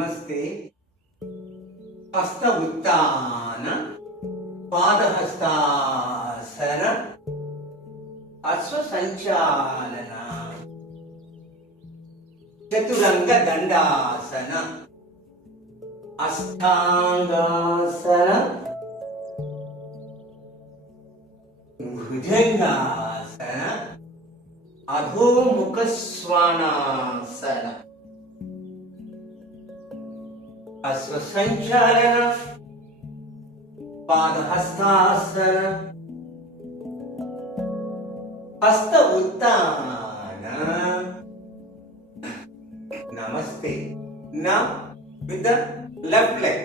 नमस्ते हस्त उत्तान पादहस्तासन अश्वसंचालन चतुरंग दंडासन अष्टांगासन भुजंगासन अधोमुख स्वानासन अश्वसंचालन पादहस्तासन हस्त उत्तान नमस्ते now with the left leg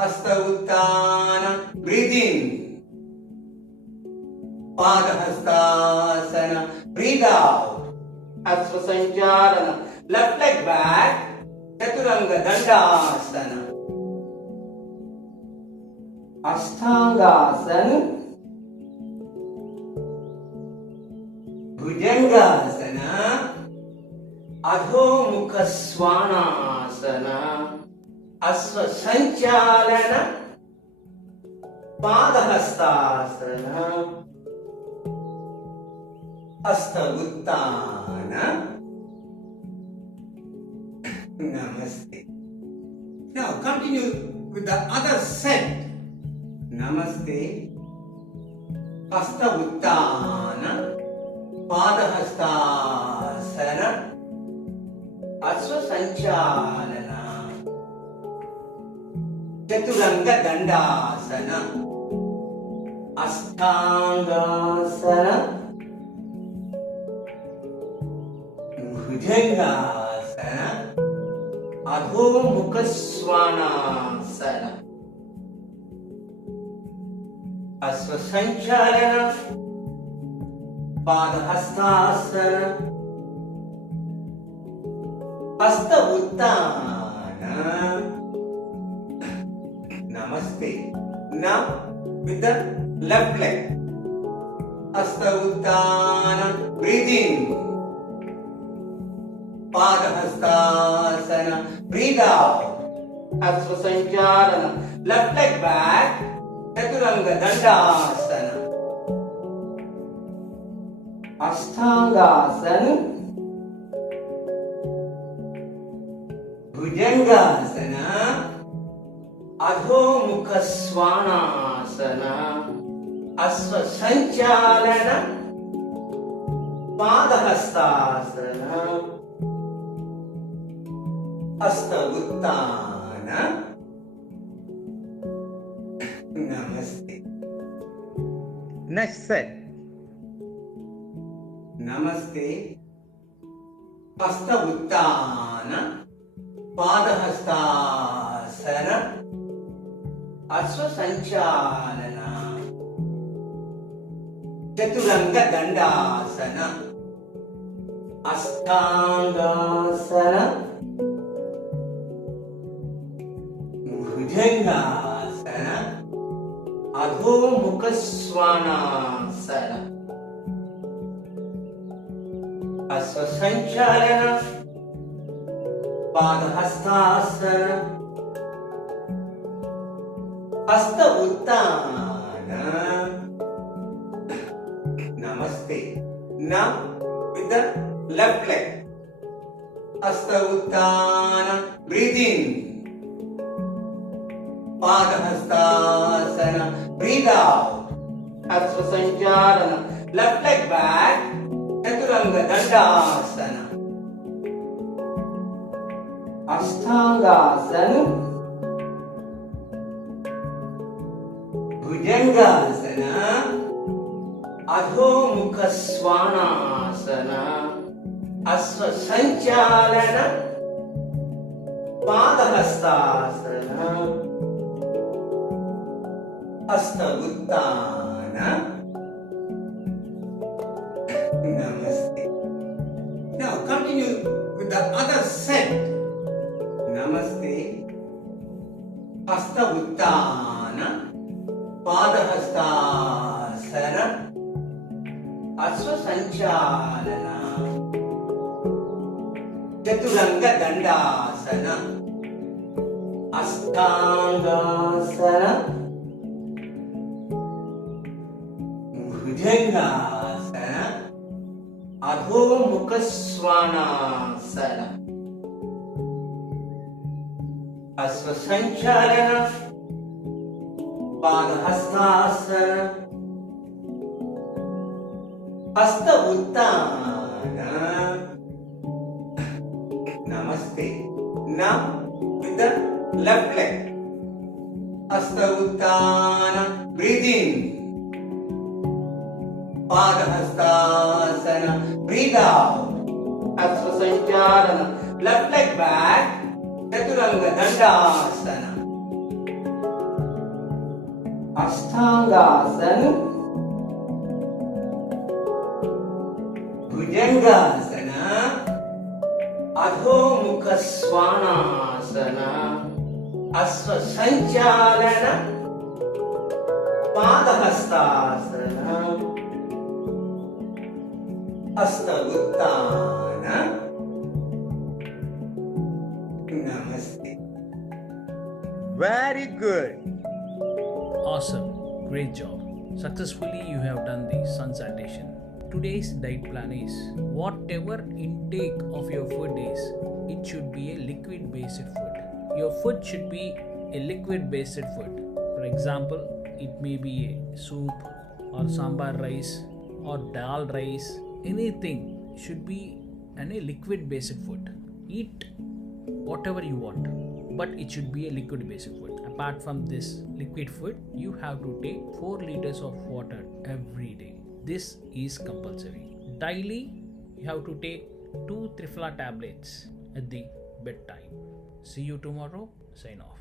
hasta uttana breathe in padahastasana breathe out ashwa sanchalana left leg back chaturanga dandasana ashtangasana bhujangasana अधोमुख Svanasana अश्वसंचालन padahastasana हस्त उत्तान नमस्ते now continue with the other set नमस्ते हस्त उत्तान पादहस्तासन अश्वसंचालन चतुरंग दंडासन अष्टांगासन भुजंगासन अधोमुख स्वानासन अश्वसंचालन पादहस्तासन हस्त उत्तान नमस्ते now with the left leg hasta uttana breathe in padahastasana breathe out ashwa sanchalana left leg back chaturanga dandasana ashtangasana भुजंगासन अधोमुख स्वानासन अश्वसंचालन पादहस्तासन हस्त उत्तान नमस्ते next set नमस्ते हस्त उत्तान पादहस्तासन अश्वसंचालन चतुरंग दंडासन अष्टांगासन भुजंगासन अधोमुख स्वानासन अश्वसंचालन पादहस्तासन हस्त उत्तान नमस्ते now with the left leg हस्त उत्तान breathe in padahastasana breathe out अश्व संचालन left leg back चतुरंग दंडासन अष्टांगासन भुजंगासन अधोमुख स्वानासन अश्वसंचालन पादहस्तासन हस्त उत्तान नमस्ते now continue with the other set नमस्ते हस्त उत्तान पादहस्तासन अश्वसंचालन चतुरंग दंडासन ಅಷ್ಟಾಂಗಾಸನ ಭುಜಂಗಾಸನ ಅಧೋಮುಖ ಶ್ವಾನಾಸನ ಅಶ್ವಸಂಚಾಲನ ಪಾದಹಸ್ತಾಸನ ಹಸ್ತ ಉತ್ಥಾನ ನಮಸ್ತೆ now with the left leg hasta uttana breathe in pada hastasana breathe out hasta sancharana left leg back chaturanga dandasana ashtangasana bhujangasana ಅಧೋಮುಖ ಶ್ವಾನಾಸನ ಅಶ್ವ ಸಂಚಾಲನ ಪಾದಹಸ್ತಾಸನ ಹಸ್ತ ಉತ್ಥಾನ ನಮಸ್ತೆ. Very good. Awesome. Great job. Successfully you have done the sun salutation. Today's diet plan is whatever intake of your food is, it should be a liquid based food. Your food should be a liquid based food. For example, it may be a soup or sambar rice or dal rice. Anything should be a liquid based food. Eat whatever you want, but it should be a liquid based food. Apart from this liquid food, you have to take 4 liters of water every day. This is compulsory. Daily, you have to take 2 Triphala tablets at the bedtime. See you tomorrow. Sign off.